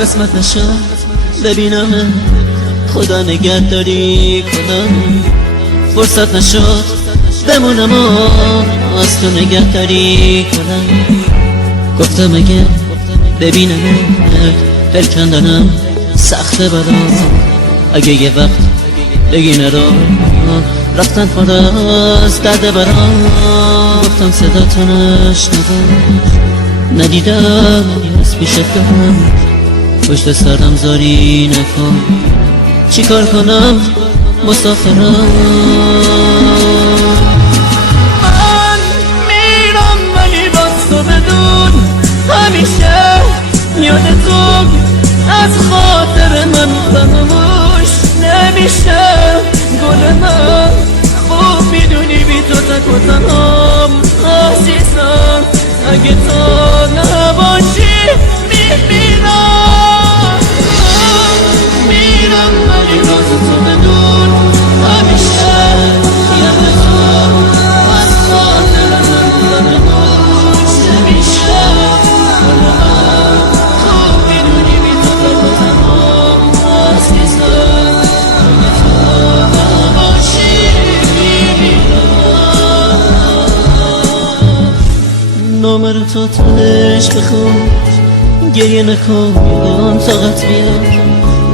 قسمت نشد ببینم خدا نگهداری کنم، فرصت نشد بمونم و از تو نگهداری کنم. گفتم اگه ببینم دل کندنم سخته برام، اگه یه وقت بگی نرو رفتن پر از درد برام. گفتم صدا تو نشنیدم ندیدم از پیشت دارم، پشت سرم زاری نکن چی کار کنم مسافرم. من میرم ولی باز تو بدون همیشه یاد تو از خاطر من فراموش نمیشه. گل من خوب میدونی بی تو تک و تنهام عزیزم، اگه تو نباشی میمیرم. میرم ولی باز تو بدون همیشه یاد تو از خاطر من فراموش نمیشه. گل من خوب میدونی بی تو تک و تنهام عزیزم، اگه تو نباشی نامه رو تا تنش بخون، گریه نکن طاقت بیار،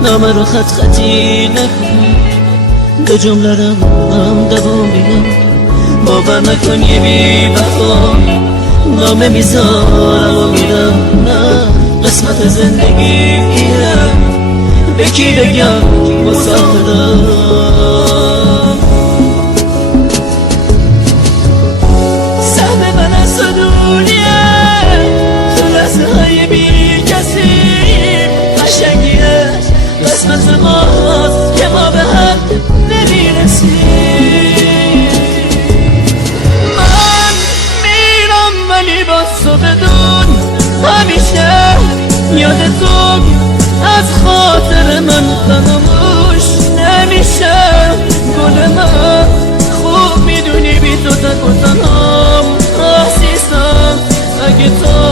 نامه رو خط خطی نکن، دو جمله رو هم دوام بیار. باور نکن یه بی وفا نامه میذارم و میرم، نه قسمت زندگی میرم به کی بگم مسافرم. سهم من از دنیا تو لحظه های بی کسی قشنگیه، قسمت ماست که ما به هم نمیرسیم. من میرم ولی باز تو بدون همیشه یاد تو از خاطر من فراموش نمیشه. گل من خوب میدونی بی تو تک و تنهام عزیزم، اگه تو